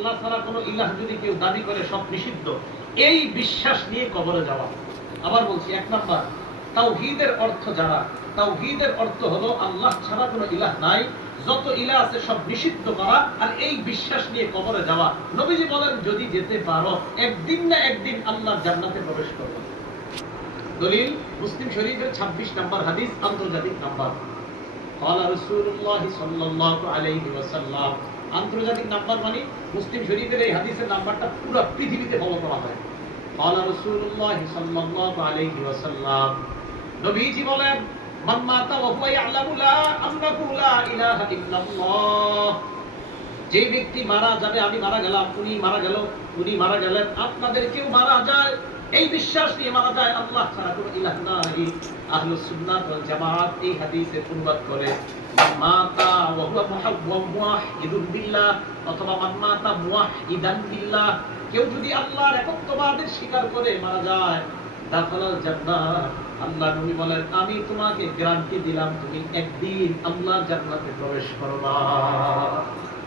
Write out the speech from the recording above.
আল্লাহ ছাড়া কোনো ইলাহ যদি কেউ দাবি করে সব নিষিদ্ধ, এই বিশ্বাস নিয়ে কবরে যাওয়া। আবার বলছি, এক নাম্বার তাওহীদের অর্থ যারা, তাওহীদের অর্থ হলো আল্লাহ ছাড়া কোনো ইলাহ নাই, যত ইলাহ আছে সব নিষিদ্ধ করা, আর এই বিশ্বাস নিয়ে কবরে যাওয়া। নবীজি বলেন যদি যেতে পারো একদিন না একদিন আল্লাহর জান্নাতে প্রবেশ করবে। দলিল মুসলিম শরীফের 26 নম্বর হাদিস, আন্তর্জাতিক নাম্বার। قال رسول الله صلى الله عليه وسلم, আন্তর্জাতিক নাম্বার মানে মুসলিম শরীফের এই হাদিসের নাম্বারটা পুরো পৃথিবীতে ফলো করা হয়। قال رسول الله صلى الله عليه وسلم, নবীজি বলেন মান মাতা ওয়া হুয়া ইয়ালামু লা আন্নাহু লা ইলাহা ইল্লাল্লাহ, যে ব্যক্তি মারা যাবে, আমি মারা গেলাম, উনি মারা গেল, উনি মারা গেলেন, আপনাদের কেউ মারা যায়, এই বিশ্বাস নিয়ে মারা যায় আল্লাহ ছাড়া কোনো ইলাহ নাই। আহলুস সুন্নাত ওয়াল জামাত এই হাদিসের অনুবাদ করে মান মাতা ওয়া হুয়া মুওয়াহহিদুন বিল্লাহ, অথবা মান মাতা মুওয়াহহিদান বিল্লাহ, কেউ যদি আল্লাহর একত্ববাদের স্বীকার করে মারা যায়, দাখালাল জান্নাহ, আল্লাহ নবী বলেন আমি তোমাকে গ্যারান্টি দিলাম তুমি একদিন আল্লাহর জান্নাতে প্রবেশ করবা।